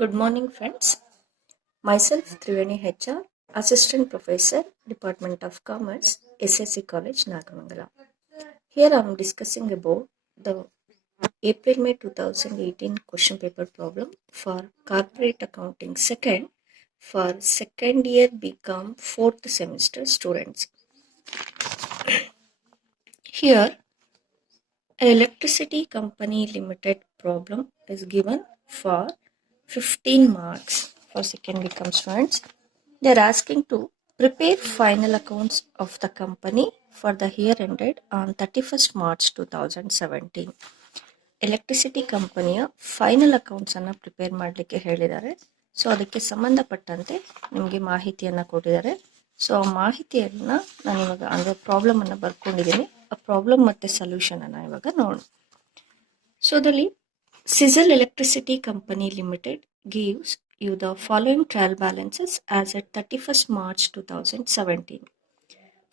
Good morning, friends. Myself, Triveni HR, Assistant Professor, Department of Commerce, SSC College, Nagamangala. Here I am discussing about the April-May 2018 question paper problem for Corporate Accounting Second for second year Bcom fourth semester students. Here, an electricity company limited problem is given for 15 marks for second Bcom students. They are asking to prepare final accounts of the company for the year ended on 31st March 2017. Electricity ಕಂಪನಿಯ final ಅಕೌಂಟ್ಸನ್ನು prepare ಮಾಡಲಿಕ್ಕೆ ಹೇಳಿದ್ದಾರೆ. So ಅದಕ್ಕೆ ಸಂಬಂಧಪಟ್ಟಂತೆ ನಿಮಗೆ ಮಾಹಿತಿಯನ್ನು ಕೊಟ್ಟಿದ್ದಾರೆ. So ಆ ಮಾಹಿತಿಯನ್ನು ನಾನು ಇವಾಗ ಅಂದರೆ ಪ್ರಾಬ್ಲಮನ್ನು ಬರ್ಕೊಂಡಿದ್ದೀನಿ. ಆ ಪ್ರಾಬ್ಲಮ್ ಮತ್ತು ಸೊಲ್ಯೂಷನನ್ನು ಇವಾಗ ನೋಡೋಣ. ಸೊ ಅದರಲ್ಲಿ ಸಿಸಲ್ electricity company limited gives you the following trial balances as at 31st March 2017.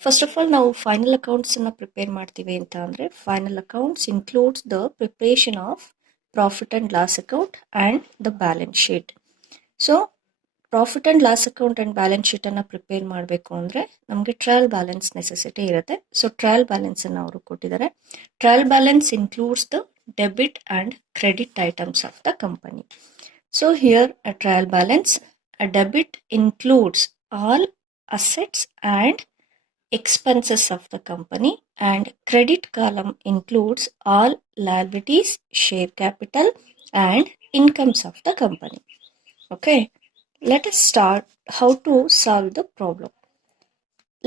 First of all, ನಾವು ಫೈನಲ್ ಅಕೌಂಟ್ಸನ್ನು ಪ್ರಿಪೇರ್ ಮಾಡ್ತೀವಿ ಅಂತ ಅಂದರೆ final accounts includes the preparation of profit and loss account and the balance sheet. So profit and loss account and balance ಶೀಟನ್ನು prepare ಮಾಡಬೇಕು ಅಂದರೆ ನಮಗೆ trial balance necessity ಇರುತ್ತೆ. ಸೊ ಟ್ರಯಲ್ ಬ್ಯಾಲೆನ್ಸನ್ನು ಅವರು ಕೊಟ್ಟಿದ್ದಾರೆ. Trial balance includes the debit and credit items of the company. So here a trial balance, a debit includes all assets and expenses of the company, and credit column includes all liabilities, share capital and incomes of the company. Okay, let us start how to solve the problem.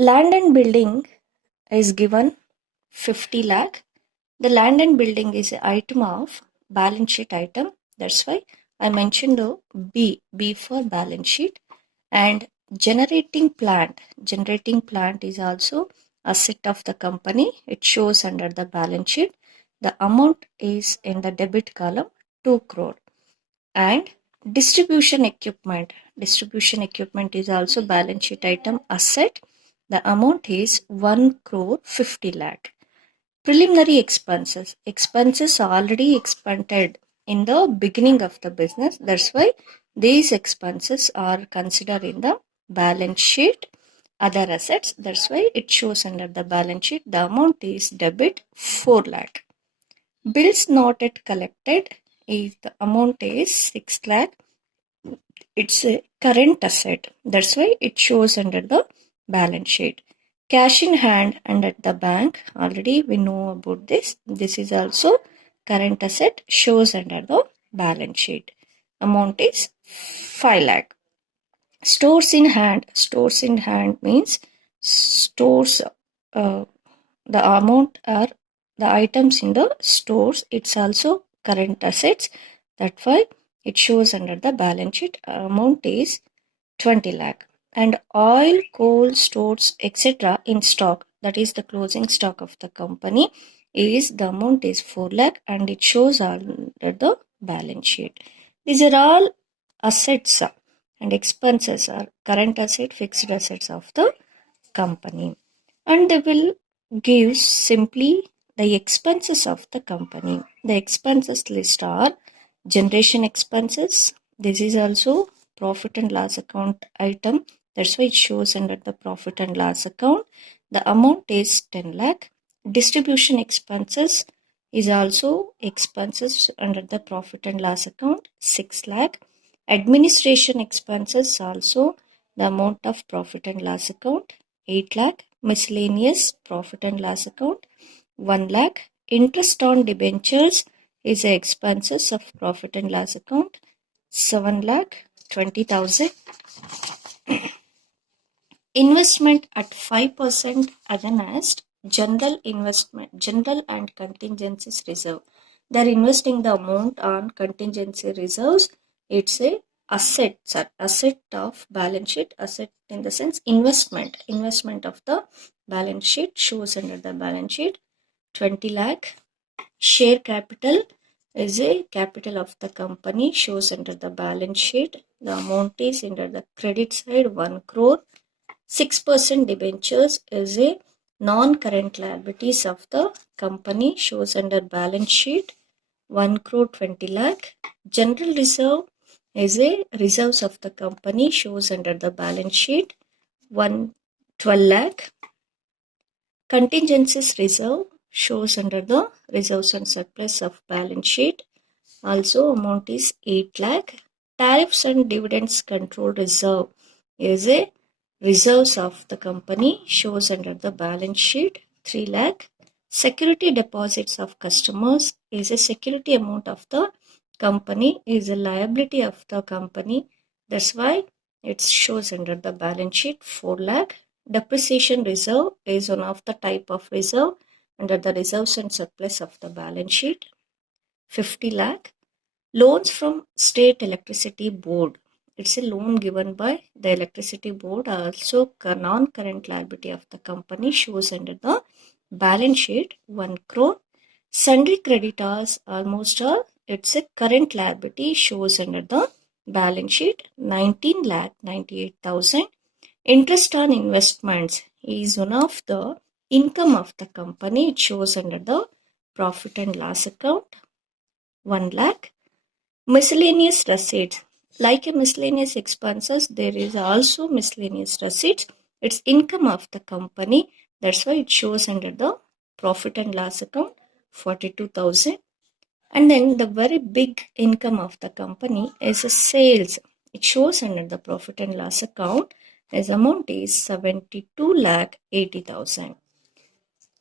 Land and building is given 50 lakh. The land and building is an item of balance sheet item. That's why I mentioned the B for balance sheet. And generating plant is also asset of the company. It shows under the balance sheet. The amount is in the debit column 2 crore. And distribution equipment is also balance sheet item asset. The amount is 1 crore 50 lakh. Preliminary expenses already expended in the beginning of the business. That's why these expenses are considered in the balance sheet other assets. That's why it shows under the balance sheet. The amount is debit 4 lakh. Bills not yet collected, if the amount is 6 lakh. It's a current asset. That's why it shows under the balance sheet. Cash in hand and at the bank, already we know about this. This is also current asset, shows under the balance sheet. Amount is 5 lakh. Stores in hand means stores, the amount are the items in the stores. It's also current assets. That's why it shows under the balance sheet. Amount is 20 lakh. And oil, coal, stores, etc. in stock, that is the closing stock of the company, is the amount is 4 lakh and it shows under the balance sheet. These are all assets and expenses are current asset, fixed assets of the company. And they will give simply the expenses of the company. The expenses list are generation expenses. This is also profit and loss account item. That's why it shows under the profit and loss account. The amount is 10 lakh. Distribution expenses is also expenses under the profit and loss account, 6 lakh. Administration expenses also the amount of profit and loss account, 8 lakh. Miscellaneous profit and loss account, 1 lakh. Interest on debentures is the expenses of profit and loss account, 7 lakh 20,000. Investment at 5% against general and contingencies reserve. They are investing the amount on contingency reserves. It's a asset of balance sheet. Asset in the sense investment of the balance sheet, shows under the balance sheet, 20 lakh. Share capital is a capital of the company, shows under the balance sheet. The amount is under the credit side, 1 crore. 6% debentures is a non-current liabilities of the company, shows under balance sheet, 1 crore 20 lakh. General reserve is a reserves of the company shows under the balance sheet 112 lakh. Contingencies reserve shows under the reserves and surplus of balance sheet. Also amount is 8 lakh. Tariffs and dividends control reserve is a reserves of the company shows under the balance sheet 3 lakh. Security deposits of customers is a security amount of the company, is a liability of the company. That's why it shows under the balance sheet 4 lakh. Depreciation reserve is one of the type of reserve under the reserves and surplus of the balance sheet 50 lakh. Loans from State Electricity Board. It's a loan given by the Electricity Board. Also, non-current liability of the company shows under the balance sheet 1 crore. Sundry creditors almost all. It's a current liability shows under the balance sheet 19 lakh 98,000. Interest on investments is one of the income of the company. It shows under the profit and loss account 1 lakh. Miscellaneous receipts. Like a miscellaneous expenses, there is also miscellaneous receipts. It's income of the company. That's why it shows under the profit and loss account 42,000. And then the very big income of the company is a sales. It shows under the profit and loss account. Its amount is 72 lakh 80,000.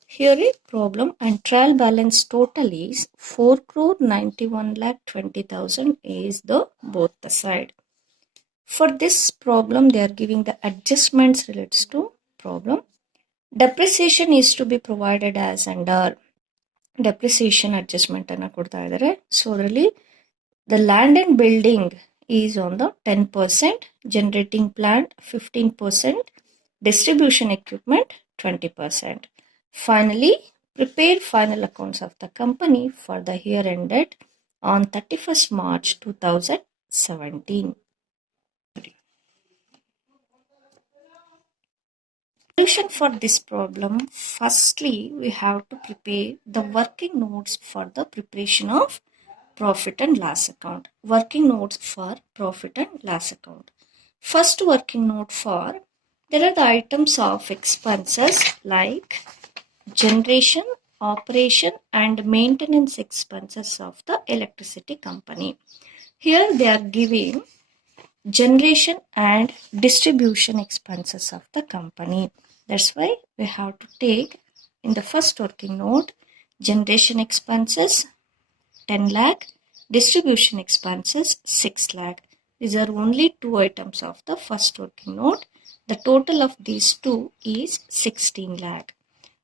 Here a problem and trial balance total is 4 crore 91 lakh 20,000 is the both the side. For this problem they are giving the adjustments relates to problem. Depreciation is to be provided as under depreciation adjustment ಅನ್ನು ಕೊಡ್ತಾ ಇದ್ದಾರೆ. So really the land and building is on the 10%, generating plant 15%, distribution equipment 20%. Finally, prepare final accounts of the company for the year ended on 31st March 2017. Solution for this problem, firstly we have to prepare the working notes for the preparation of profit and loss account. Working notes for profit and loss account. First working note for, there are the items of expenses like generation, operation and maintenance expenses of the electricity company. Here they are giving generation and distribution expenses of the company. That's why we have to take in the first working note generation expenses 10 lakh, distribution expenses 6 lakh. These are only two items of the first working note. The total of these two is 16 lakh.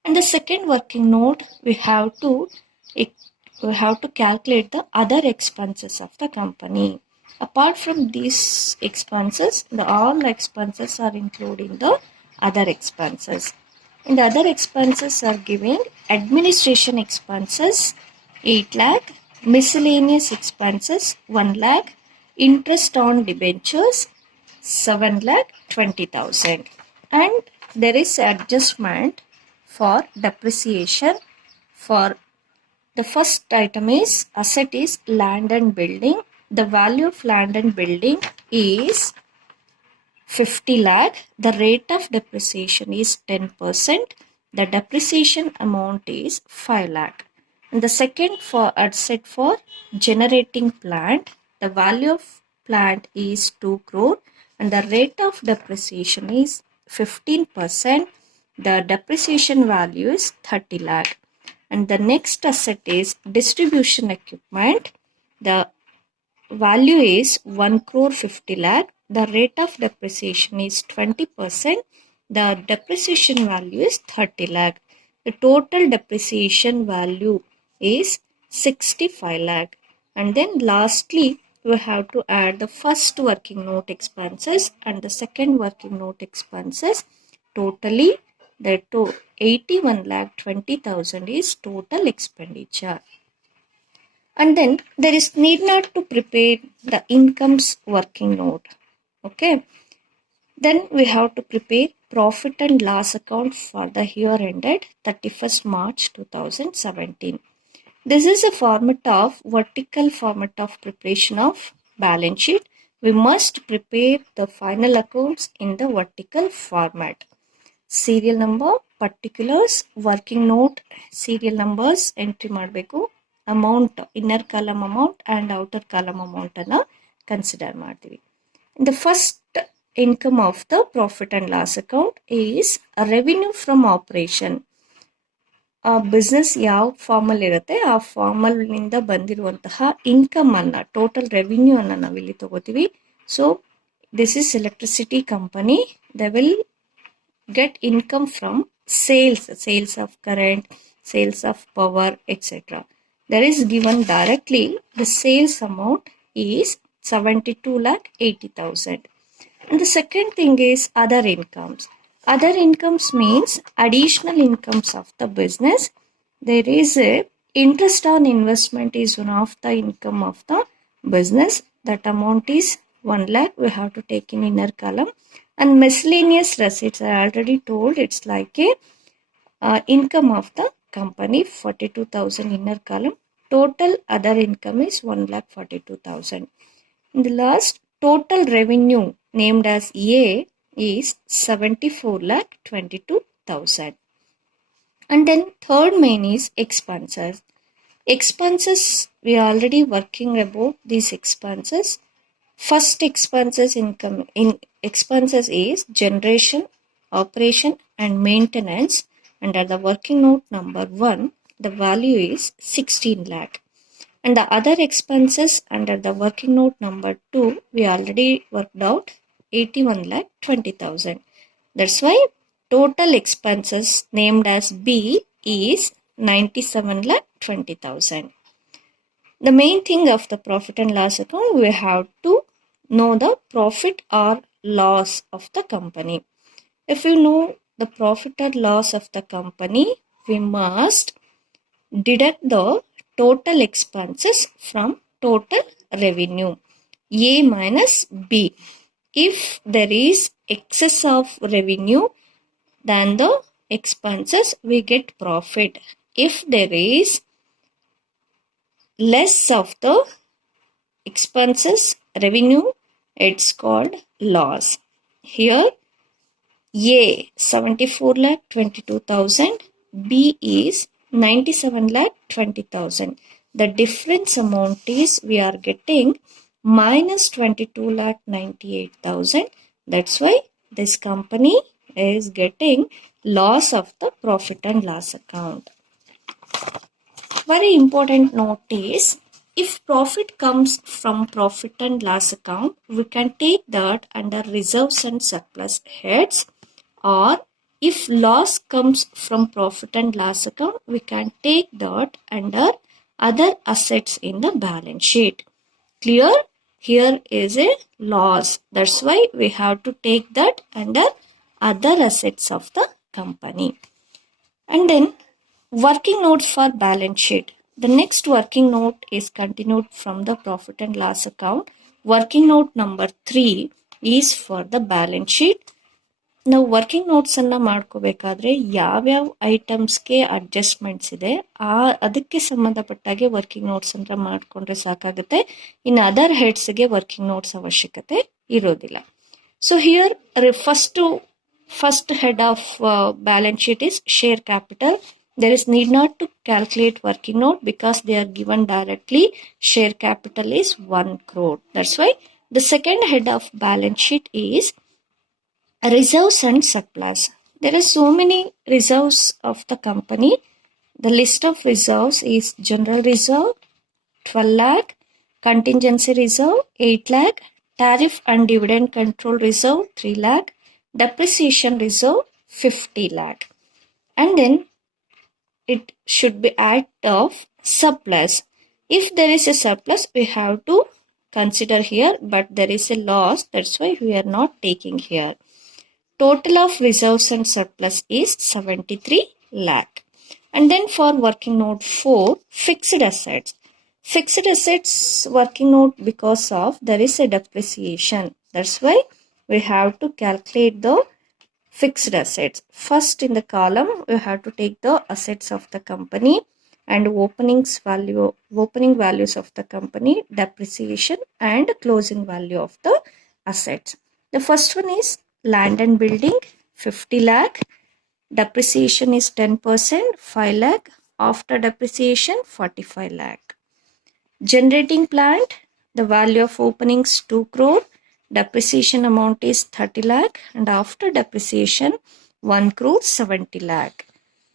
And the second working note we have to calculate the other expenses of the company. Apart from these expenses, all expenses are including the other expenses. In the other expenses are giving administration expenses 8 lakh, miscellaneous expenses 1 lakh, interest on debentures 7 lakh 20,000. And there is adjustment for depreciation. For the first item is asset is land and building. The value of land and building is 50 lakh. The rate of depreciation is 10%. The depreciation amount is 5 lakh. And the second for asset for generating plant. The value of plant is 2 crore and the rate of depreciation is 15%. The depreciation value is 30 lakh. And the next asset is distribution equipment. The value is 1 crore 50 lakh. The rate of depreciation is 20%. The depreciation value is 30 lakh. The total depreciation value is 65 lakh. And then lastly, we have to add the first working note expenses and the second working note expenses. Totally, the 81 lakh 20,000 is total expenditure. And then there is need not to prepare the incomes working note. Okay. Then we have to prepare profit and loss account for the year ended 31st March 2017. This is a format of vertical format of preparation of balance sheet. we must prepare the final accounts in the vertical format. Serial number, particulars, working note, serial numbers entry ಮಾಡಬೇಕು. Amount inner column amount and outer column ಅಮೌಂಟನ್ನು consider ಮಾಡ್ತೀವಿ. The first income of the profit and loss account is a revenue from operation. ಆ business ಯಾವ ಫಾರ್ಮಲ್ಲಿ ಇರುತ್ತೆ ಆ ಫಾರ್ಮಲ್ಲಿಂದ ಬಂದಿರುವಂತಹ income ಅನ್ನು ಟೋಟಲ್ ರೆವಿನ್ಯೂ ಅನ್ನು ನಾವಿಲ್ಲಿ ತಗೋತೀವಿ. So this is electricity company. They will get income from sales of current, sales of power, etc. That is given directly. The sales amount is 72,80,000. And the second thing is other incomes. Other incomes means additional incomes of the business. There is a interest on investment is one of the income of the business. That amount is 1 lakh. We have to take in inner column. And miscellaneous receipts, I already told, it's like a income of the company, 42,000 inner column. Total other income is 1,42,000. In the last, total revenue named as A is 74,22,000. And then third main is expenses. Expenses, we are already working about these expenses. First expenses is generation, operation and maintenance. Under the working note number 1, the value is 16 lakh. And the other expenses under the working note number 2, we already worked out 81 lakh 20,000. That's why total expenses named as B is 97 lakh 20,000. The main thing of the profit and loss account, we have to know the profit or loss of the company. If we know the profit or loss of the company, we must deduct the total expenses from total revenue. A minus B. If there is excess of revenue than the expenses, we get profit. If there is less of the expenses revenue, it's called loss. Here A 74,22,000, B is 97,20,000. The difference amount is we are getting minus 22,98,000. That's why this company is getting loss of the profit and loss account. Very important note is, if profit comes from profit and loss account, we can take that under reserves and surplus heads, or if loss comes from profit and loss account, we can take that under other assets in the balance sheet. Clear? Here is a loss. That's why we have to take that under other assets of the company. And then working notes for balance sheet. The next working note is continued from the profit and loss account. Working note number 3 is for the balance sheet. ನಾವು working ನೋಟ್ಸನ್ನು ಮಾಡ್ಕೋಬೇಕಾದ್ರೆ ಯಾವ್ಯಾವ ಐಟಮ್ಸ್ಗೆ adjustments ಇದೆ ಅದಕ್ಕೆ ಸಂಬಂಧಪಟ್ಟಾಗೆ working notes ಅಂತ ಮಾಡಿಕೊಂಡ್ರೆ ಸಾಕಾಗುತ್ತೆ. ಇನ್ನು other ಹೆಡ್ಸ್ಗೆ working notes ಅವಶ್ಯಕತೆ ಇರೋದಿಲ್ಲ. So here first head of balance sheet is share capital. There is need not to calculate working note because they are given directly. Share capital is 1 crore. That's why the second head of balance sheet is reserves and surplus. There are so many reserves of the company. The list of reserves is general reserve 12 lakh, contingency reserve 8 lakh, tariff and dividend control reserve 3 lakh, depreciation reserve 50 lakh. And then it should be added of surplus. If there is a surplus, we have to consider here, but there is a loss. That's why we are not taking here. Total of reserves and surplus is 73 lakh. And then for working note 4, fixed assets. Fixed assets working note because of there is a depreciation. That's why we have to calculate the fixed assets. First in the column, we have to take the assets of the company. and opening values of the company, depreciation and closing value of the assets. The first one is land and building, 50 lakh. Depreciation is 10%, 5 lakh. After depreciation, 45 lakh. Generating plant, the value of openings 2 crore. Depreciation amount is 30 lakh and after depreciation 1 crore 70 lakh.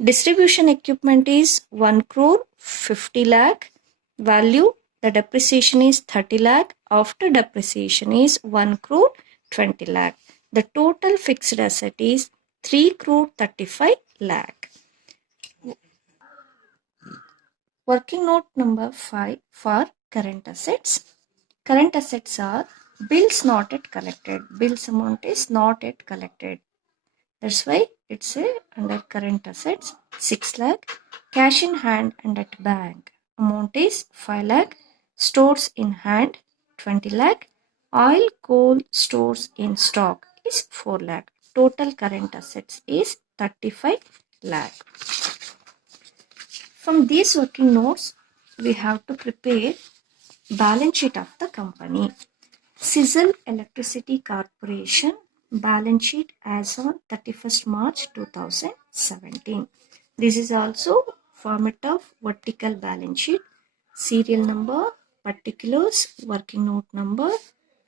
Distribution equipment is 1 crore 50 lakh. Value, the depreciation is 30 lakh. After depreciation is 1 crore 20 lakh. The total fixed asset is 3 crore 35 lakh. Working note number 5 for current assets. Current assets are bills not yet collected. Bills amount is not yet collected. That's why it's under current assets 6 lakh. Cash in hand and at bank amount is 5 lakh. Stores in hand 20 lakh. Oil, coal, stores in stock is 4 lakh. Total current assets is 35 lakh. From these working notes, we have to prepare balance sheet of the company. Sizzle Electricity Corporation balance sheet as on 31st March 2017. This is also format of vertical balance sheet. Serial number, particulars, working note number,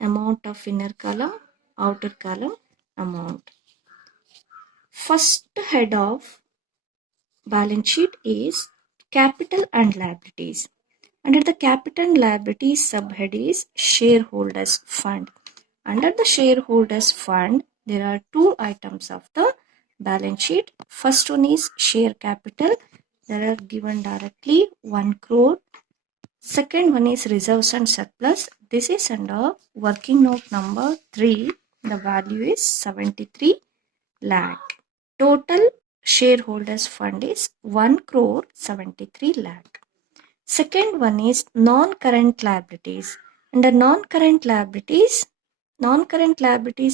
amount of inner column, outer column, amount. First head of balance sheet is capital and liabilities. Under the capital and liabilities subhead is shareholders fund. Under the shareholders fund, there are two items of the balance sheet. First one is share capital. There are given directly 1 crore. Second one is reserves and surplus. This is under working note number 3. The value is 73 lakh. Total shareholders fund is 1 crore 73 lakh. Second one is non-current liabilities. Under non-current liabilities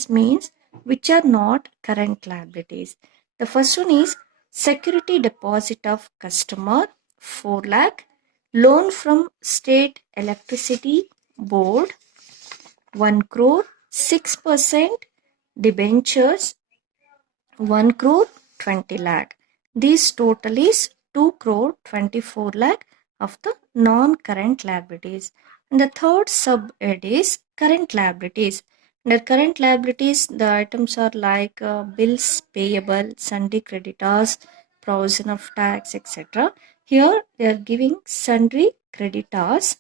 means which are not current liabilities. The first one is security deposit of customer 4 lakh, loan from state electricity board 1 crore, 6% debentures 1 crore 20 lakh. This total is 2 crore 24 lakh of the non-current liabilities. And the third sub-head is current liabilities. Under current liabilities, the items are like bills payable, sundry creditors, provision of tax, etc. Here they are giving sundry creditors.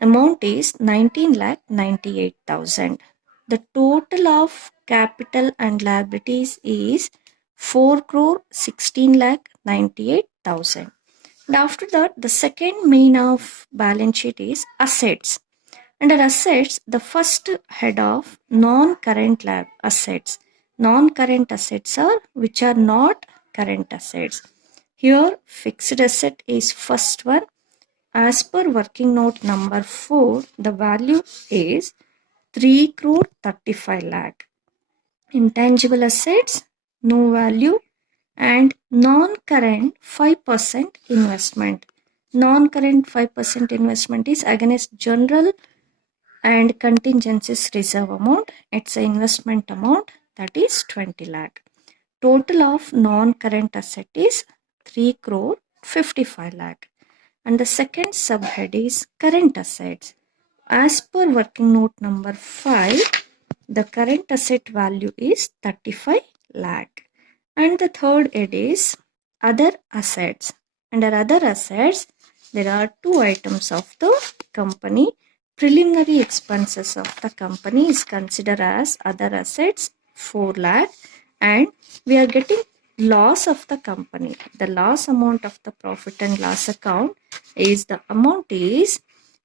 Amount is 19 lakh 98,000. The total of capital and liabilities is 4 crore 16 lakh 98,000. And after that, the second main of balance sheet is assets. Under assets, the first head of non-current lab assets. Non-current assets are which are not current assets. Here, fixed asset is first one. As per working note number 4, the value is 3 crore 35 lakh. Intangible assets, no value, and non-current 5% investment. Non-current 5% investment is against general and contingencies reserve amount. It's an investment amount that is 20 lakh. Total of non-current asset is 3 crore 55 lakh. And the second subhead is current assets. As per working note number 5, the current asset value is 35 lakh. And the third head is other assets. Under other assets, there are two items of the company. Preliminary expenses of the company is considered as other assets 4 lakh, and we are getting loss of the company. The loss amount of the profit and loss account is the amount is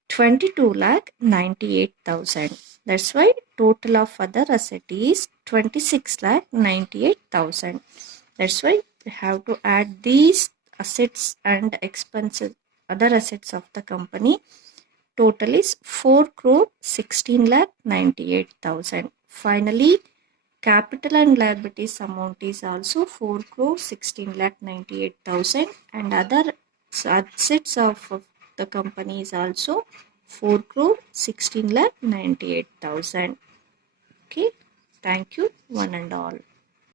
22 lakh 98,000. That's why total of other asset is 26 lakh 98,000. That's why we have to add these assets and expenses, other assets of the company. Total is 4 crore 16 lakh 98,000. Finally, capital and liabilities amount is also 4 crore 16 lakh 98,000, and other assets of the company is also 4 crore 16 lakh 98,000. Okay, thank you one and all.